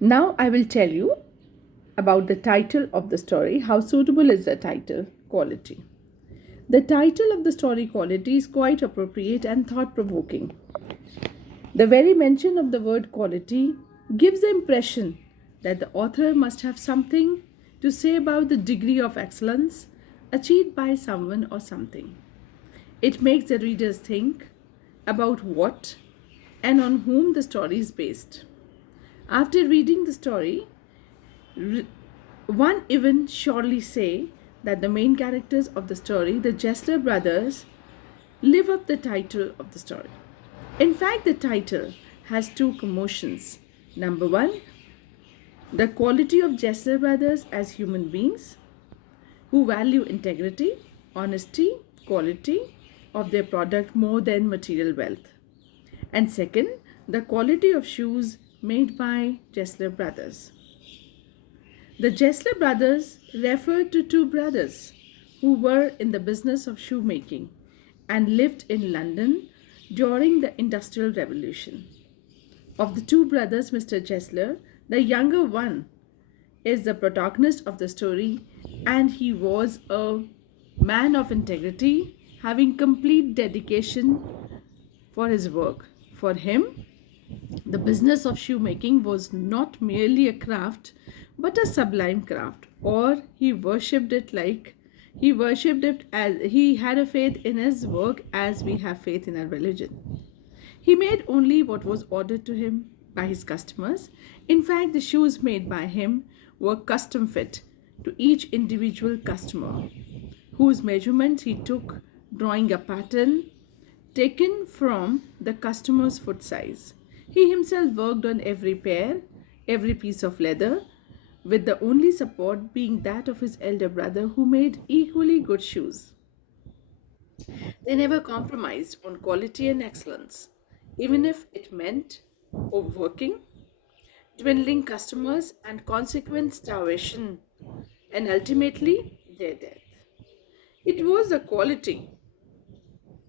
Now I will tell you about the title of the story. How suitable is the title? Quality. The title of the story, Quality, is quite appropriate and thought provoking. The very mention of the word quality gives the impression that the author must have something to say about the degree of excellence achieved by someone or something. It makes the readers think about what and on whom the story is based. After reading the story, one even surely say that the main characters of the story, the Jessler brothers, live up the title of the story. In fact, the title has two commotions. Number one, the quality of Jessler brothers as human beings who value integrity, honesty, quality of their product more than material wealth. And second, the quality of shoes made by Jessler brothers. The Jessler brothers referred to two brothers who were in the business of shoemaking and lived in London during the Industrial Revolution. Of the two brothers, Mr. Jessler, the younger one, is the protagonist of the story, and he was a man of integrity, having complete dedication for his work. For him, the business of shoemaking was not merely a craft, but a sublime craft, or he worshipped it as he had a faith in his work as we have faith in our religion. He made only what was ordered to him by his customers. In fact, the shoes made by him were custom fit to each individual customer, whose measurements he took, drawing a pattern taken from the customer's foot size. He himself worked on every pair, every piece of leather, with the only support being that of his elder brother, who made equally good shoes. They never compromised on quality and excellence, even if it meant overworking, dwindling customers, and consequent starvation, and ultimately their death. It was the quality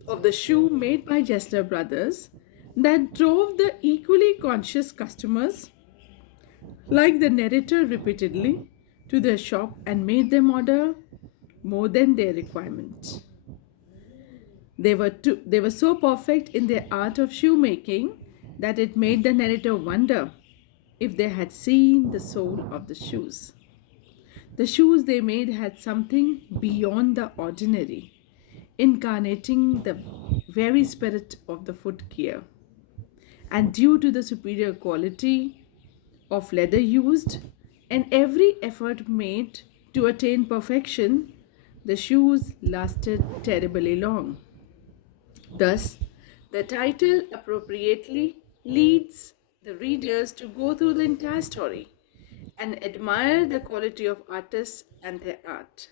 of the shoe made by Jester Brothers that drove the equally conscious customers, like the narrator repeatedly, to their shop and made them order more than their requirement. They were so perfect in their art of shoemaking that it made the narrator wonder if they had seen the sole of the shoes. The shoes they made had something beyond the ordinary, incarnating the very spirit of the footgear. And due to the superior quality of leather used and every effort made to attain perfection, the shoes lasted terribly long. Thus, the title appropriately leads the readers to go through the entire story and admire the quality of artists and their art.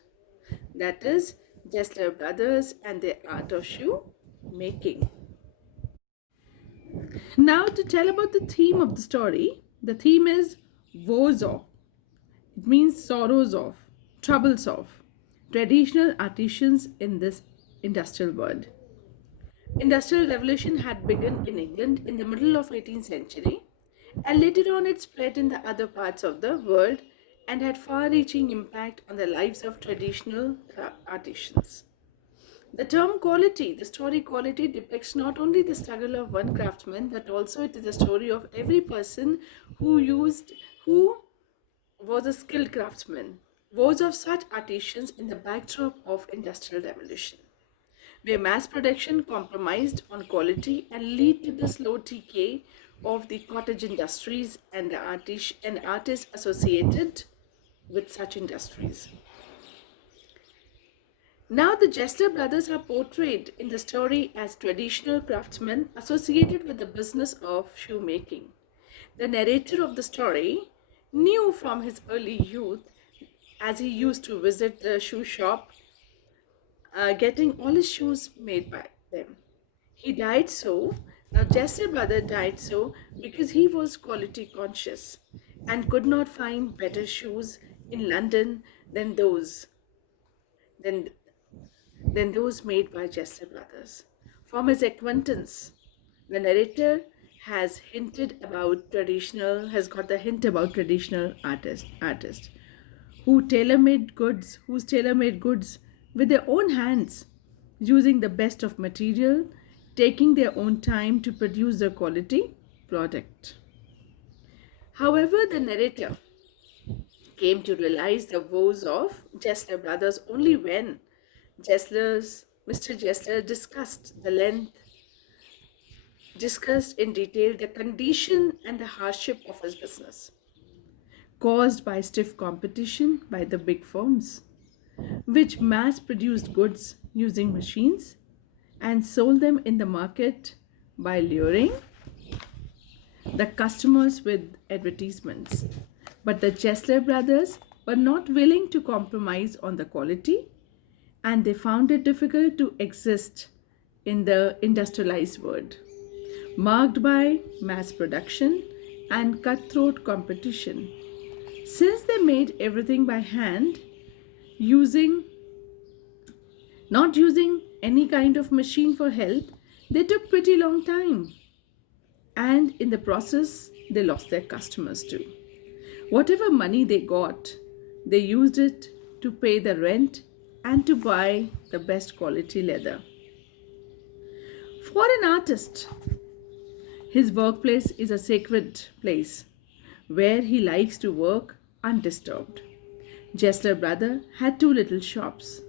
That is, Jessler Brothers and their art of shoe making. Now, to tell about the theme of the story, the theme is woes of. It means sorrows of, troubles of, traditional artisans in this industrial world. Industrial revolution had begun in England in the middle of 18th century, and later on it spread in the other parts of the world and had far-reaching impact on the lives of traditional artisans. The term quality, the story quality, depicts not only the struggle of one craftsman, but also it is the story of every person who was a skilled craftsman, was of such artisans in the backdrop of industrial revolution, where mass production compromised on quality and lead to the slow decay of the cottage industries and the artists associated with such industries. Now, the Jester brothers are portrayed in the story as traditional craftsmen associated with the business of shoemaking. The narrator of the story knew from his early youth, as he used to visit the shoe shop, getting all his shoes made by them. He died so. Now, Jester brother died so because he was quality conscious and could not find better shoes in London than than those made by Jester brothers. From his acquaintance, the narrator has got the hint about traditional artist whose tailor-made goods with their own hands, using the best of material, taking their own time to produce a quality product. However, the narrator came to realize the woes of Jessler brothers only when Mr. Jessler discussed in detail the condition and the hardship of his business, caused by stiff competition by the big firms, which mass produced goods using machines and sold them in the market by luring the customers with advertisements. But the Jessler brothers were not willing to compromise on the quality, and they found it difficult to exist in the industrialized world, marked by mass production and cutthroat competition. Since they made everything by hand, using not using any kind of machine for help, they took pretty long time, and in the process they lost their customers too. Whatever money they got, they used it to pay the rent and to buy the best quality leather. For an artist, his workplace is a sacred place where he likes to work undisturbed. Jessler brother had two little shops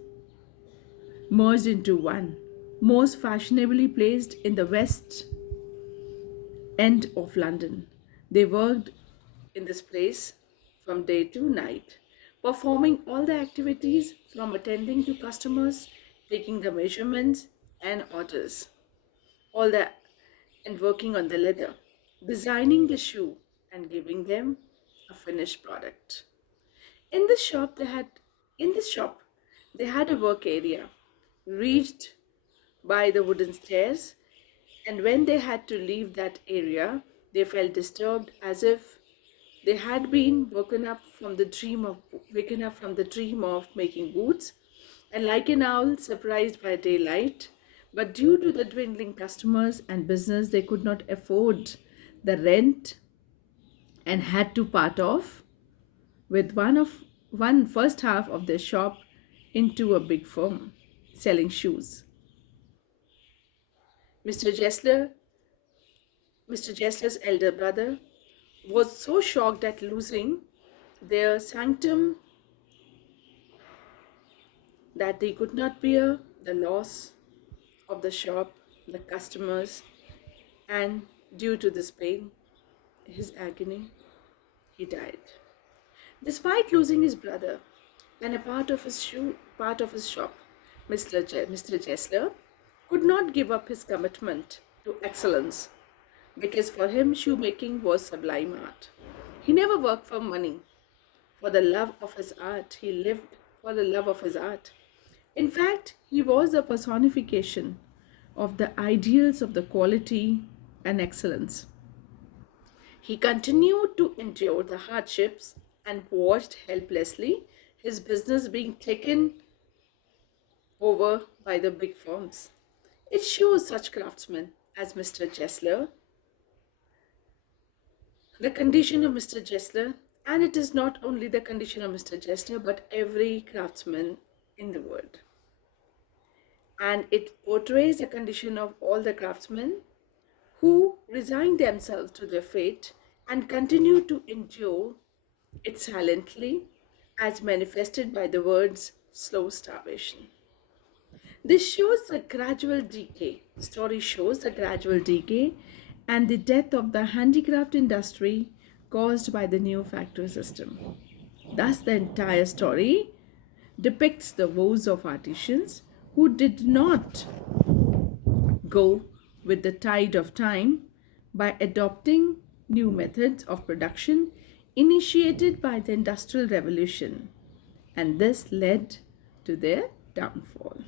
merged into one, most fashionably placed in the west end of London. They worked in this place from day to night, performing all the activities from attending to customers, taking the measurements and orders, all that, and working on the leather, designing the shoe, and giving them a finished product. In this shop, they had a work area reached by the wooden stairs, and when they had to leave that area, they felt disturbed as if they had been waken up from the dream of making boots, and like an owl surprised by daylight, but due to the dwindling customers and business, they could not afford the rent and had to part off with one first half of their shop into a big firm selling shoes. Mr. Jessler, Mr. Jessler's elder brother, was so shocked at losing their sanctum that he could not bear the loss of the shop, the customers, and due to this pain, his agony, he died. Despite losing his brother and a part of his shop, Mr. Jessler could not give up his commitment to excellence because for him shoemaking was sublime art. He never worked for money. For the love of his art, he lived for the love of his art. In fact, he was the personification of the ideals of the quality and excellence. He continued to endure the hardships and watched helplessly his business being taken over by the big firms. It shows such craftsmen as Mr. Jessler, the condition of Mr. Jessler, and it is not only the condition of Mr. Jessler but every craftsman in the world. And it portrays the condition of all the craftsmen who resign themselves to their fate and continue to endure it silently, as manifested by the words slow starvation. This shows the gradual decay. The story shows the gradual decay and the death of the handicraft industry caused by the new factory system. Thus, the entire story depicts the woes of artisans who did not go with the tide of time by adopting new methods of production initiated by the Industrial Revolution, and this led to their downfall.